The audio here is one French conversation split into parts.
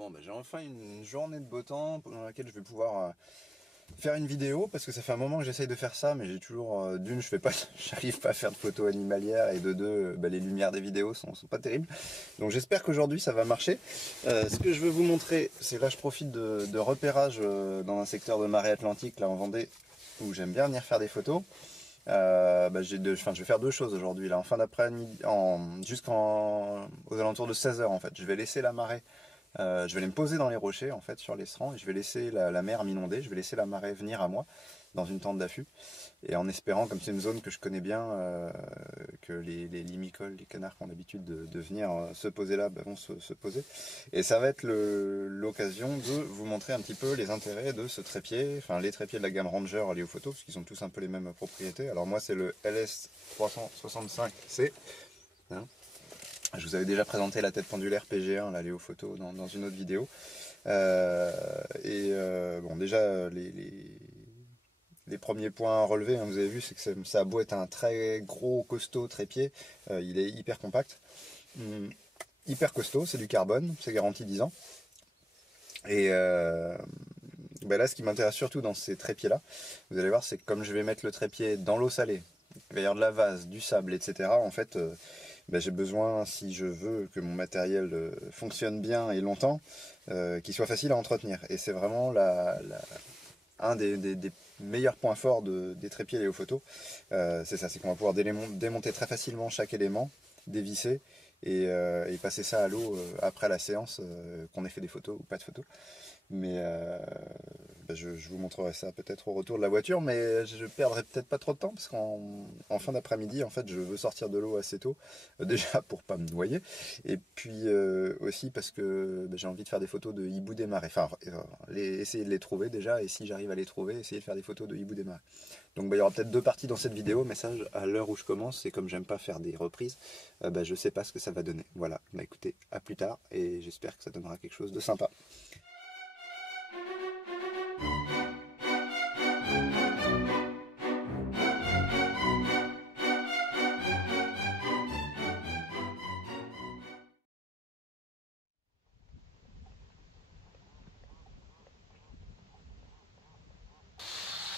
Bon, j'ai enfin une journée de beau temps pendant laquelle je vais pouvoir faire une vidéo, parce que ça fait un moment que j'essaye de faire ça, mais j'ai toujours, d'une, j'arrive pas à faire de photos animalières, et de deux, les lumières des vidéos sont pas terribles. Donc j'espère qu'aujourd'hui ça va marcher. Ce que je veux vous montrer, c'est là je profite de repérage dans un secteur de marée atlantique, là en Vendée, où j'aime bien venir faire des photos. Je vais faire deux choses aujourd'hui, là, en fin d'après-midi, aux alentours de 16 h en fait. Je vais laisser la marée. Je vais aller me poser dans les rochers en fait sur l'estran et je vais laisser la mer m'inonder, je vais laisser la marée venir à moi dans une tente d'affût et en espérant, comme c'est une zone que je connais bien, que les limicoles, les canards qui ont l'habitude de venir se poser là vont se poser, et ça va être l'occasion de vous montrer un petit peu les intérêts de ce trépied, enfin les trépieds de la gamme Ranger Léophoto, parce qu'ils ont tous un peu les mêmes propriétés. Alors moi c'est le LS365C, hein. Je vous avais déjà présenté la tête pendulaire PG1, la Léophoto, dans une autre vidéo. Bon, déjà, les premiers points à relever, hein, vous avez vu, c'est que ça a beau être un très gros, costaud trépied, il est hyper compact. Hyper costaud, c'est du carbone, c'est garanti 10 ans. Et là, ce qui m'intéresse surtout dans ces trépieds-là, vous allez voir, c'est que comme je vais mettre le trépied dans l'eau salée, il va y avoir de la vase, du sable, etc. En fait, j'ai besoin, si je veux que mon matériel fonctionne bien et longtemps, qu'il soit facile à entretenir. Et c'est vraiment un des meilleurs points forts des trépieds Léophoto. C'est ça, c'est qu'on va pouvoir démonter très facilement chaque élément, dévisser, et passer ça à l'eau après la séance, qu'on ait fait des photos ou pas de photos. Mais je vous montrerai ça peut-être au retour de la voiture, mais je perdrai peut-être pas trop de temps, parce qu'en fin d'après-midi, en fait, je veux sortir de l'eau assez tôt, déjà pour pas me noyer, et puis aussi parce que j'ai envie de faire des photos de hibou des marais, enfin essayer de les trouver déjà, et si j'arrive à les trouver, essayer de faire des photos de hibou des marais. Donc il y aura peut-être deux parties dans cette vidéo, mais ça, à l'heure où je commence, et comme j'aime pas faire des reprises, je sais pas ce que ça va donner. Voilà, écoutez, à plus tard, et j'espère que ça donnera quelque chose de sympa.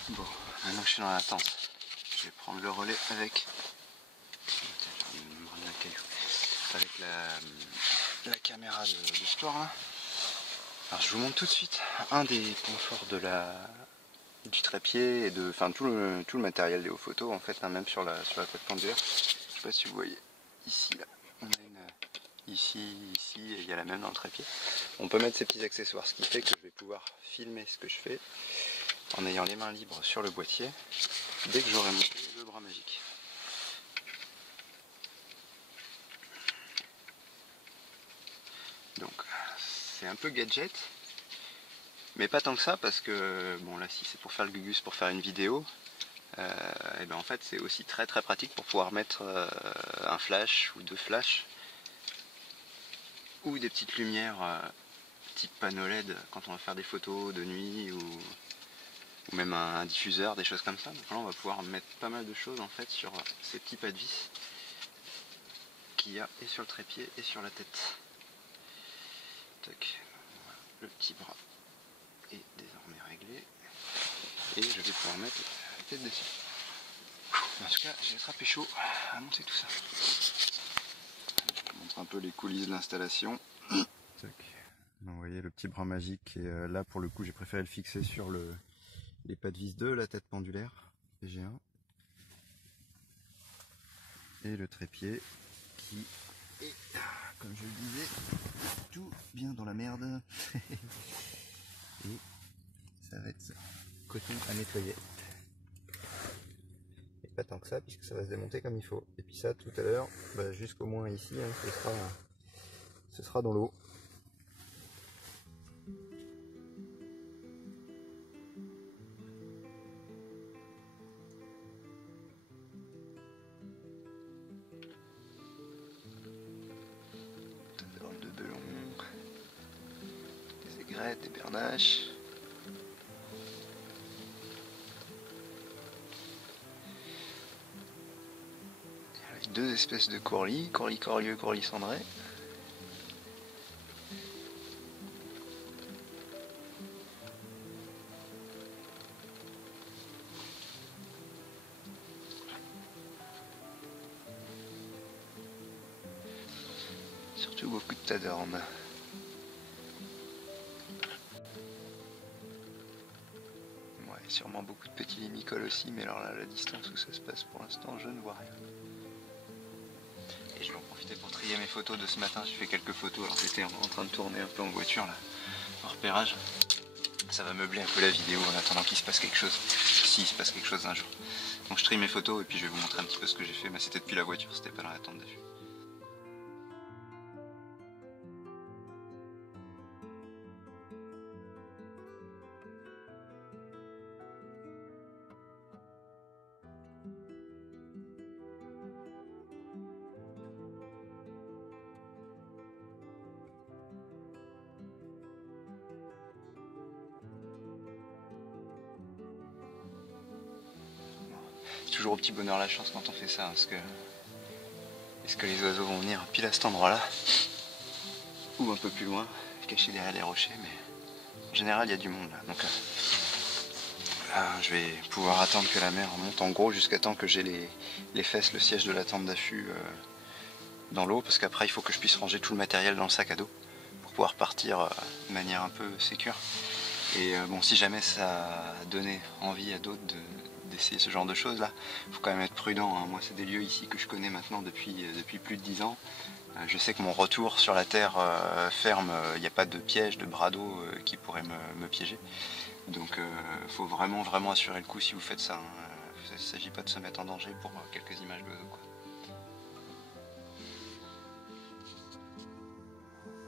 Bon, maintenant que je suis dans la tente, je vais prendre le relais avec la caméra de sport là. Alors je vous montre tout de suite un des points forts du trépied et de tout le matériel Léophoto en fait, hein, même sur la tête pendulaire. Je sais pas si vous voyez ici, là, on a ici, et il y a la même dans le trépied. On peut mettre ces petits accessoires, ce qui fait que je vais pouvoir filmer ce que je fais en ayant les mains libres sur le boîtier dès que j'aurai monté le bras magique. Donc c'est un peu gadget, mais pas tant que ça, parce que bon, là, si c'est pour faire le gugus, pour faire une vidéo, en fait c'est aussi très pratique pour pouvoir mettre un flash ou deux flashs ou des petites lumières type panneau LED quand on va faire des photos de nuit, ou même un diffuseur, des choses comme ça. Donc là on va pouvoir mettre pas mal de choses en fait sur ces petits pas de vis qu'il y a et sur le trépied et sur la tête. Tac. Voilà. Le petit bras est désormais réglé et je vais pouvoir mettre la tête dessus. En tout cas, j'ai attrapé chaud à monter tout ça. Je vous montre un peu les coulisses de l'installation. Donc vous voyez le petit bras magique, et là pour le coup j'ai préféré le fixer sur les pas de vis de la tête pendulaire PG1, et le trépied qui est, comme je le disais, tout bien dans la merde. Et ça va être ça, coton à nettoyer. Et pas tant que ça, puisque ça va se démonter comme il faut. Et puis ça, tout à l'heure, jusqu'au moins ici, hein, ce sera dans l'eau. De belon, des aigrettes, des bernaches. Deux espèces de courlis, courlis corlieux, courlis cendré. Surtout beaucoup de tadornes. Ouais, sûrement beaucoup de petits limicoles aussi, mais alors là, à la distance où ça se passe pour l'instant, je ne vois rien. Et je vais en profiter pour trier mes photos de ce matin. J'ai fait quelques photos, alors j'étais en train de tourner un peu en voiture là, en repérage. Ça va meubler un peu la vidéo en attendant qu'il se passe quelque chose, s'il se passe quelque chose un jour. Donc je trie mes photos et puis je vais vous montrer un petit peu ce que j'ai fait. Mais c'était depuis la voiture, c'était pas dans la tente d'affût. C'est toujours au petit bonheur la chance quand on fait ça, parce que est-ce que les oiseaux vont venir pile à cet endroit-là, ou un peu plus loin, cachés derrière les rochers, mais en général il y a du monde là. Donc là, je vais pouvoir attendre que la mer monte en gros jusqu'à temps que j'ai les fesses, le siège de la tente d'affût dans l'eau, parce qu'après il faut que je puisse ranger tout le matériel dans le sac à dos pour pouvoir partir de manière un peu sécure. Et bon, si jamais ça donnait envie à d'autres d'essayer ce genre de choses là, il faut quand même être prudent, hein. Moi c'est des lieux ici que je connais maintenant depuis plus de 10 ans. Je sais que mon retour sur la terre ferme, il n'y a pas de piège, de bras d'eau qui pourrait me piéger. Donc faut vraiment assurer le coup si vous faites ça, hein. Il ne s'agit pas de se mettre en danger pour quelques images d'oiseaux, quoi.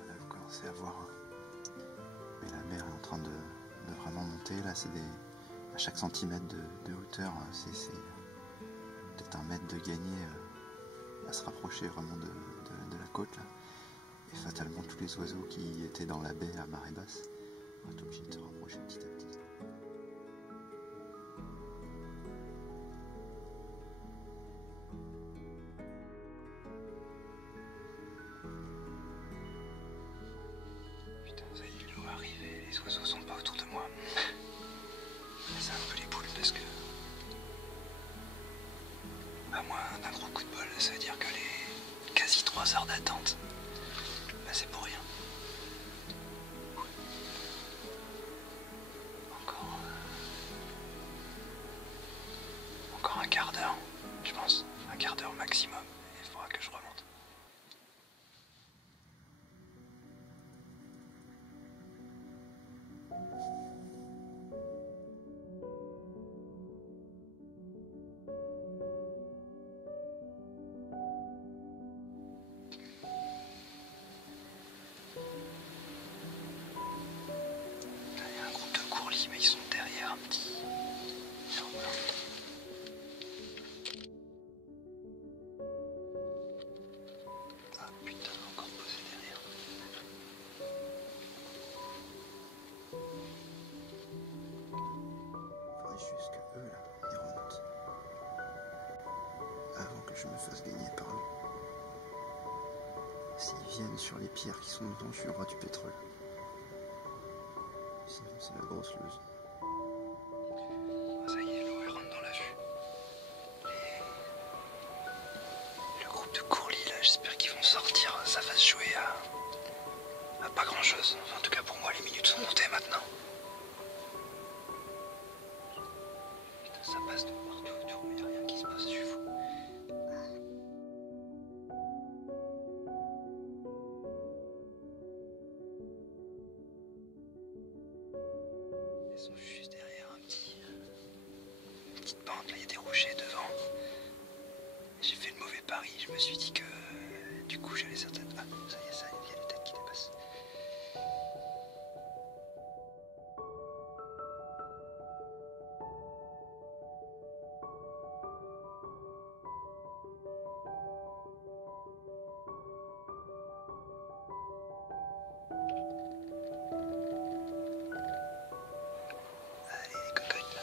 Là vous commencez à voir, mais la mer est en train de vraiment monter. Là c'est à chaque centimètre de hauteur, c'est peut-être 1 mètre de gagné à se rapprocher vraiment de la côte là. Et fatalement tous les oiseaux qui étaient dans la baie à marée basse vont être obligés de se rapprocher petit à petit. Putain, ça y est, l'eau arrive et les oiseaux sont pas autour de moi. C'est un peu les boules parce que à moins d'un gros coup de bol, ça veut dire que les quasi 3 heures d'attente, bah c'est pour rien. Encore un quart d'heure, je pense. Un quart d'heure maximum. Il faudra que je remonte. Là, il y a un groupe de courlis, mais ils sont derrière un petit. Ah putain, encore posé derrière. Faudrait juste que eux là, ils remontent avant que je me fasse gagner par l'eau. S'ils viennent sur les pierres qui sont devant, je aurai du pétrole. Sinon c'est la grosse loose. Ça y est, l'eau elle rentre dans la vue. Le groupe de courlis là, j'espère qu'ils vont sortir. Ça va se jouer à pas grand chose. Enfin, en tout cas pour moi les minutes sont comptées maintenant. Putain, ça passe de partout autour, mais y a rien qui se passe, je suis fou. Ils sont juste derrière une petite pente, là il y a des rochers devant. J'ai fait le mauvais pari, je me suis dit que du coup j'allais certainement... Ah, ça y est, il y a des têtes qui dépassent. Allez les cocottes là.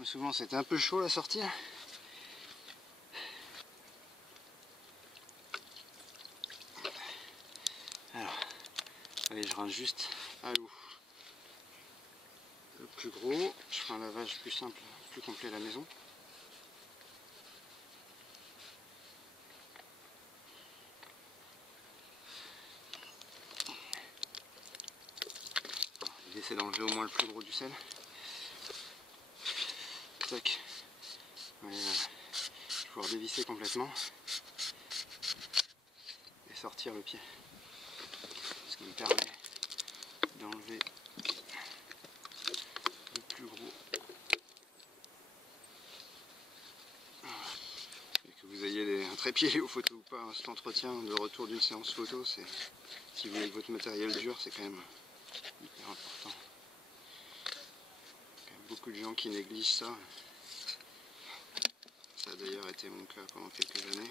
Comme souvent, c'était un peu chaud la sortie. Alors, allez, je rince juste à l'eau le plus gros. Je ferai un lavage plus simple, plus complet à la maison. J'essaie d'enlever au moins le plus gros du sel. Tac. Allez, je vais pouvoir dévisser complètement et sortir le pied. Ce qui me permet d'enlever le plus gros. Et que vous ayez un trépied aux photos ou pas, cet entretien de retour d'une séance photo, c'est si vous voulez que votre matériel dure, c'est quand même hyper important. Il y a beaucoup de gens qui négligent ça. Ça a d'ailleurs été mon cas pendant quelques années.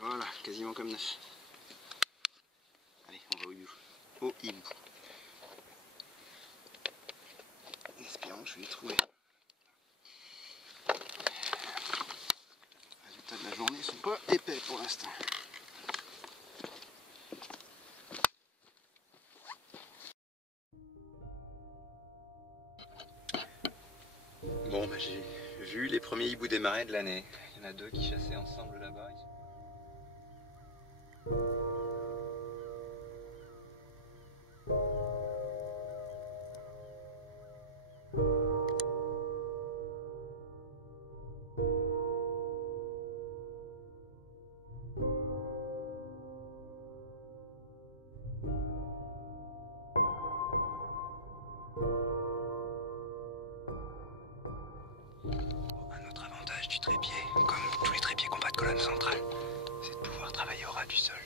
Voilà, quasiment comme neuf. Allez, on va au hibou. Au hibou. Espérons que je vais les trouver. Les résultats de la journée sont pas épais pour l'instant. Bon, bah, j'ai vu les premiers hiboux des marais de l'année. Il y en a deux qui chassaient ensemble là-bas. Un autre avantage du trépied, comme tous les trépieds qui n'ont pas de colonne centrale, c'est de pouvoir travailler au ras du sol.